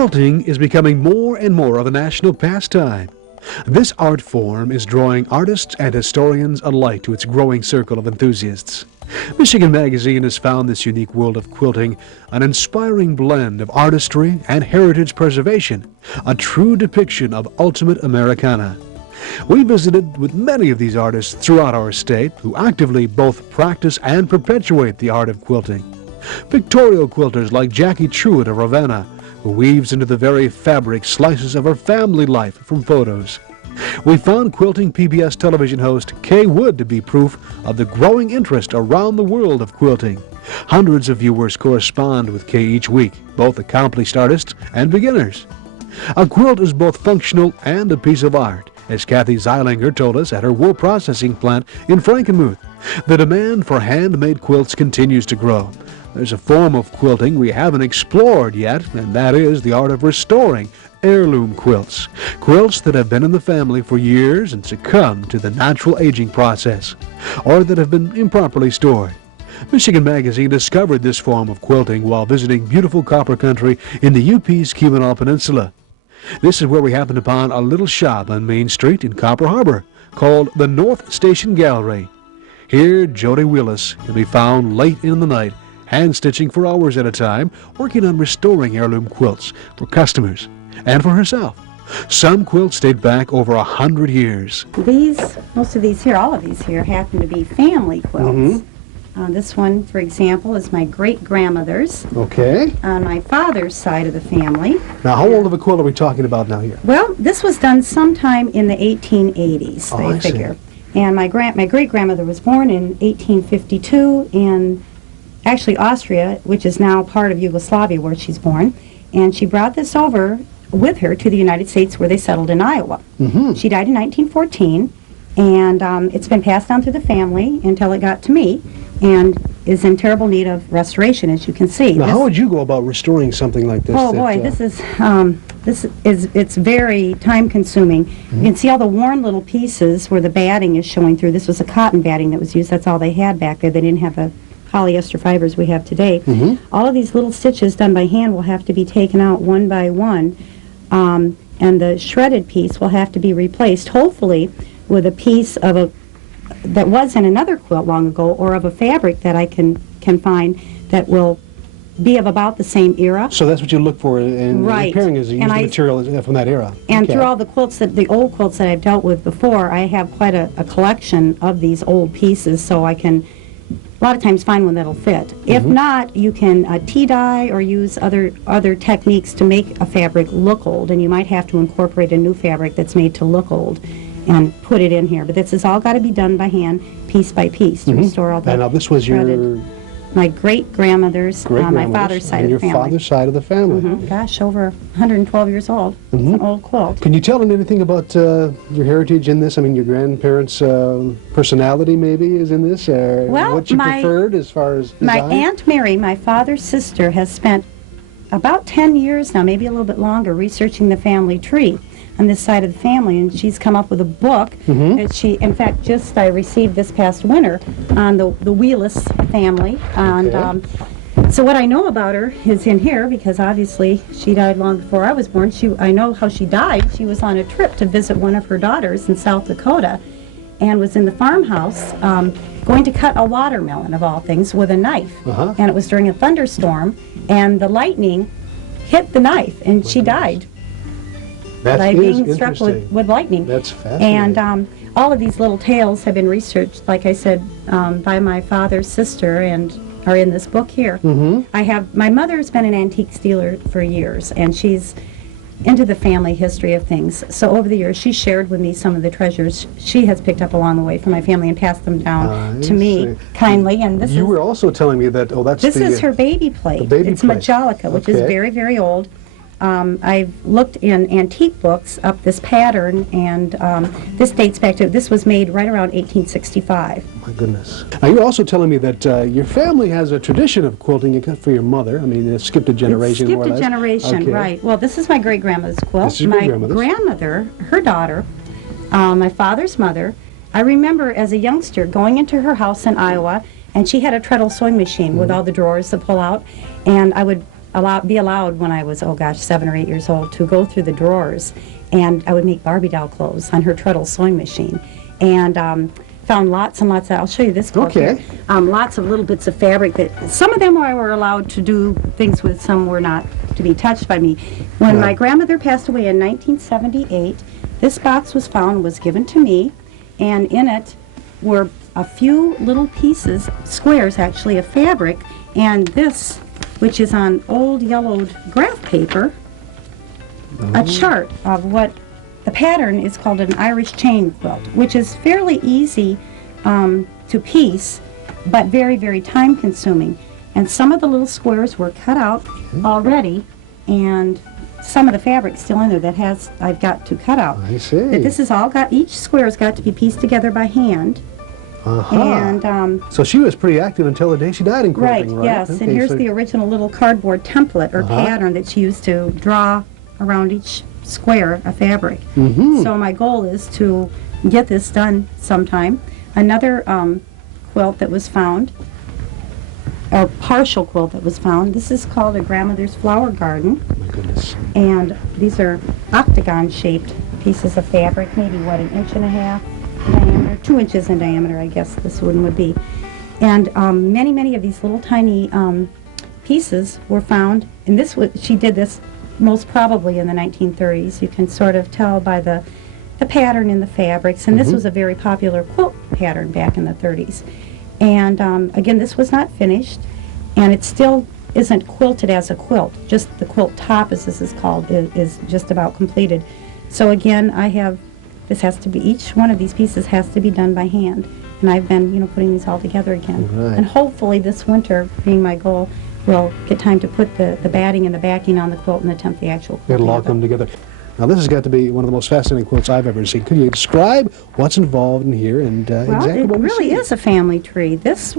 Quilting is becoming more and more of a national pastime. This art form is drawing artists and historians alike to its growing circle of enthusiasts. Michigan Magazine has found this unique world of quilting an inspiring blend of artistry and heritage preservation, a true depiction of ultimate Americana. We visited with many of these artists throughout our state who actively both practice and perpetuate the art of quilting. Pictorial quilters like Jackie Truitt of Ravenna, who weaves into the very fabric slices of her family life from photos. We found quilting PBS television host Kay Wood to be proof of the growing interest around the world of quilting. Hundreds of viewers correspond with Kay each week, both accomplished artists and beginners. A quilt is both functional and a piece of art, as Kathy Zeilinger told us at her wool processing plant in Frankenmuth. The demand for handmade quilts continues to grow. There's a form of quilting we haven't explored yet, and that is the art of restoring heirloom quilts. Quilts that have been in the family for years and succumbed to the natural aging process, or that have been improperly stored. Michigan Magazine discovered this form of quilting while visiting beautiful copper country in the UP's Keweenaw Peninsula. This is where we happened upon a little shop on Main Street in Copper Harbor called the North Station Gallery. Here, Jody Willis can be found late in the night, hand-stitching for hours at a time, working on restoring heirloom quilts for customers and for herself. Some quilts date back over 100 years. Most of these here, all of these here, happen to be family quilts. This one, for example, is my great-grandmother's. Okay. On my father's side of the family. Now, how old of a quilt are we talking about now here? Well, this was done sometime in the 1880s, they figure. And my great-grandmother was born in 1852 in actually Austria, which is now part of Yugoslavia where she's born. And she brought this over with her to the United States where they settled in Iowa. She died in 1914, and it's been passed down through the family until it got to me, and is in terrible need of restoration, as you can see. Now, how would you go about restoring something like this? Oh boy, it's very time-consuming. You can see all the worn little pieces where the batting is showing through. This was a cotton batting that was used. That's all they had back there. They didn't have the polyester fibers we have today. All of these little stitches done by hand will have to be taken out one by one, and the shredded piece will have to be replaced, hopefully with a piece of that was in another quilt long ago, or of a fabric that I can find that will be of about the same era. So that's what you look for in repairing, is use the material from that era. And through all the quilts, the old quilts that I've dealt with before, I have quite a collection of these old pieces, so I can a lot of times find one that'll fit. If not, you can tea dye or use other techniques to make a fabric look old, and you might have to incorporate a new fabric that's made to look old and put it in here. But this has all got to be done by hand, piece by piece, to restore all the And now this was my great-grandmother's, my father's side of the family. Your father's side of the family. Gosh, over 112 years old. It's an old quilt. Can you tell them anything about your heritage in this? I mean, your grandparents' personality maybe is in this? Or what you preferred as far as design? My Aunt Mary, my father's sister, has spent about 10 years now, maybe a little bit longer, researching the family tree on this side of the family, and she's come up with a book that she, in fact, I received this past winter on the Wheelis family, and so what I know about her is in here, because obviously she died long before I was born. I know how she died. She was on a trip to visit one of her daughters in South Dakota, and was in the farmhouse going to cut a watermelon, of all things, with a knife, and it was during a thunderstorm, and the lightning hit the knife, and she died. By being struck with lightning. That's fascinating. And all of these little tales have been researched, like I said, by my father's sister, and are in this book here. My mother's been an antique dealer for years, and she's into the family history of things. So over the years, she shared with me some of the treasures she has picked up along the way from my family and passed them down to me kindly. And you were also telling me that, this is her baby plate. It's Majolica, which is very, very old. I've looked in antique books up this pattern, and this dates back to, this was made right around 1865. My goodness. Now, you're also telling me that your family has a tradition of quilting, except for your mother. I mean, it skipped a generation, more or less. Skipped a generation, right. Well, this is my great-grandmother's quilt. This is your great-grandmother's. My grandmother, her daughter, my father's mother, I remember as a youngster going into her house in Iowa, and she had a treadle sewing machine with all the drawers to pull out, and I would be allowed when I was, oh gosh, 7 or 8 years old to go through the drawers, and I would make Barbie doll clothes on her treadle sewing machine, and found lots and lots of, I'll show you this quilt Okay. here. Lots of little bits of fabric that some of them I were allowed to do things with, some were not to be touched by me. When my grandmother passed away in 1978, this box was found, was given to me, and in it were a few little pieces, squares actually, of fabric, and this, which is on old yellowed graph paper, a chart of what the pattern is called an Irish chain quilt, which is fairly easy to piece, but very, very time consuming. And some of the little squares were cut out already, and some of the fabric still in there that I've got to cut out. I see. But this is all each square has got to be pieced together by hand. And so she was pretty active until the day she died in quilting, right? yes. Okay, And here's so- the original little cardboard template or pattern that she used to draw around each square of fabric. So my goal is to get this done sometime. Another quilt that was found, or partial quilt that was found, this is called a grandmother's flower garden. My goodness. And these are octagon-shaped pieces of fabric, maybe, what, 1.5 in diameter? 2 inches in diameter, I guess this one would be. And many, many of these little tiny pieces were found, and she did this most probably in the 1930s. You can sort of tell by the pattern in the fabrics, and this was a very popular quilt pattern back in the 30s. And again, this was not finished, and it still isn't quilted as a quilt. Just the quilt top, as this is called, is just about completed. So again, this has to be, each one of these pieces has to be done by hand, and I've been, putting these all together again. Right. And hopefully this winter, being my goal, we'll get time to put the batting and the backing on the quilt and attempt the actual quilt. It'll all come together. Now, this has got to be one of the most fascinating quilts I've ever seen. Could you describe what's involved in here and Well, exactly it what we really see? is a family tree. This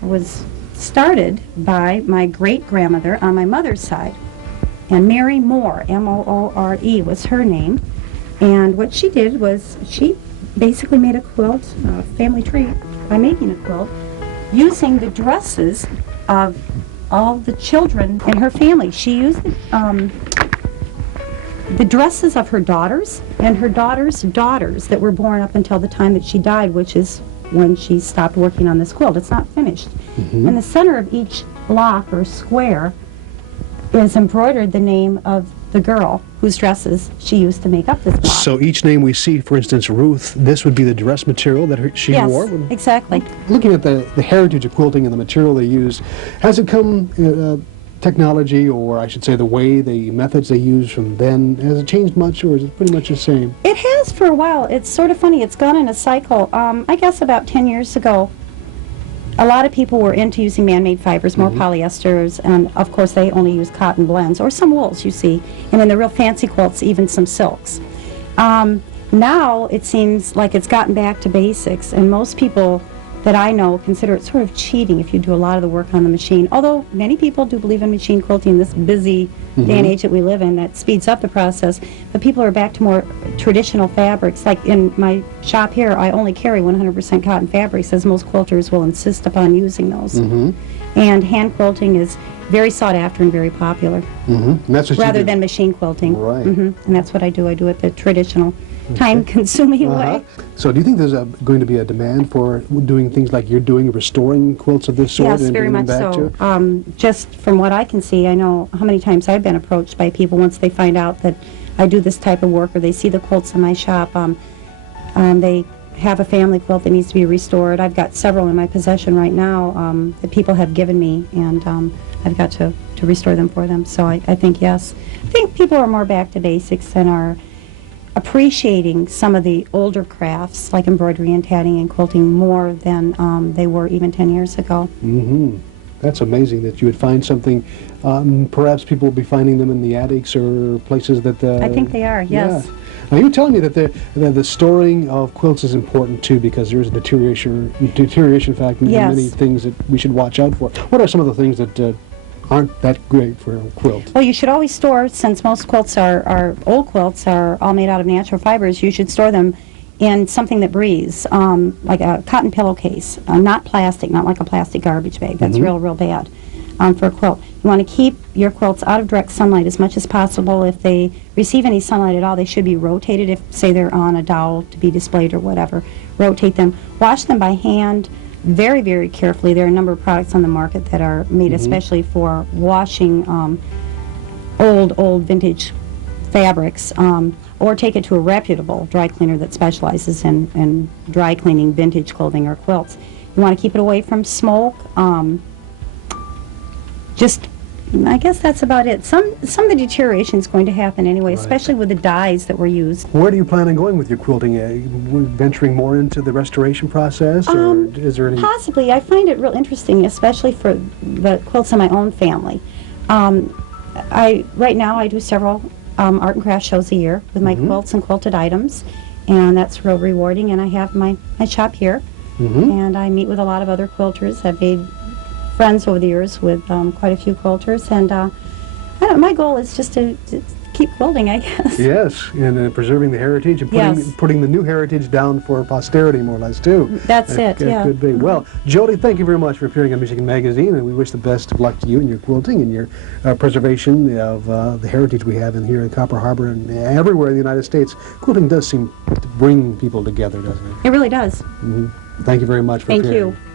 was started by my great-grandmother on my mother's side. And Mary Moore, M-O-O-R-E, was her name. And what she did was she basically made a quilt, a family tree, by making a quilt, using the dresses of all the children in her family. She used the dresses of her daughters and her daughters' daughters that were born up until the time that she died, which is when she stopped working on this quilt. It's not finished. In the center of each block or square is embroidered the name of the girl whose dresses she used to make up this block. So each name we see, for instance, Ruth, this would be the dress material that she Yes, wore? exactly. Looking at the heritage of quilting and the material they use, has it come, technology, or I should say the methods they use from then, has it changed much, or is it pretty much the same? It has for a while. It's sort of funny. It's gone in a cycle. I guess about 10 years ago, a lot of people were into using man-made fibers, more polyesters, and of course they only use cotton blends, or some wools, you see, and in the real fancy quilts, even some silks. Now it seems like it's gotten back to basics, and most people that I know consider it sort of cheating if you do a lot of the work on the machine, although many people do believe in machine quilting in this busy day and age that we live in that speeds up the process, but people are back to more traditional fabrics. Like in my shop here, I only carry 100% cotton fabrics, as most quilters will insist upon using those. And hand quilting is very sought after and very popular, And that's what rather you do. than machine quilting. Right. And that's what I do. I do it the traditional, time-consuming way. So do you think there's going to be a demand for doing things like you're doing, restoring quilts of this sort? Yes, and very bringing much them back so. to? Just from what I can see, I know how many times I've been approached by people once they find out that I do this type of work, or they see the quilts in my shop. They have a family quilt that needs to be restored. I've got several in my possession right now that people have given me, and I've got to restore them for them. So I think, yes. I think people are more back to basics and are appreciating some of the older crafts like embroidery and tatting and quilting more than they were even 10 years ago. That's amazing that you would find something. Perhaps people will be finding them in the attics or places that... I think they are, yes. Yeah. Now, you were telling me that the storing of quilts is important, too, because there is a deterioration factor in Yes. many things that we should watch out for. What are some of the things that aren't that great for a quilt? Well, you should always store, since most quilts are old quilts are all made out of natural fibers, you should store them in something that breathes, like a cotton pillowcase, not plastic, not like a plastic garbage bag. That's real bad. for a quilt. You want to keep your quilts out of direct sunlight as much as possible. If they receive any sunlight at all, they should be rotated. If, say, they're on a dowel to be displayed or whatever, rotate them. Wash them by hand very, very carefully. There are a number of products on the market that are made especially for washing old vintage fabrics, or take it to a reputable dry cleaner that specializes in dry cleaning vintage clothing or quilts. You want to keep it away from smoke. I guess that's about it. Some of the deterioration is going to happen anyway, especially with the dyes that were used. Where do you plan on going with your quilting? Venturing more into the restoration process, or is there any? Possibly. I find it real interesting, especially for the quilts in my own family. Right now I do several art and craft shows a year with my quilts and quilted items, and that's real rewarding. And I have my shop here, and I meet with a lot of other quilters. I've made friends over the years with quite a few quilters, and my goal is just to keep quilting, I guess. Yes, and preserving the heritage and putting the new heritage down for posterity, more or less, too. That's it, yeah. Could be. Well, Jody, thank you very much for appearing on Michigan Magazine, and we wish the best of luck to you in your quilting and your preservation of the heritage we have in here in Copper Harbor and everywhere in the United States. Quilting does seem to bring people together, doesn't it? It really does. Thank you very much for appearing. Thank you.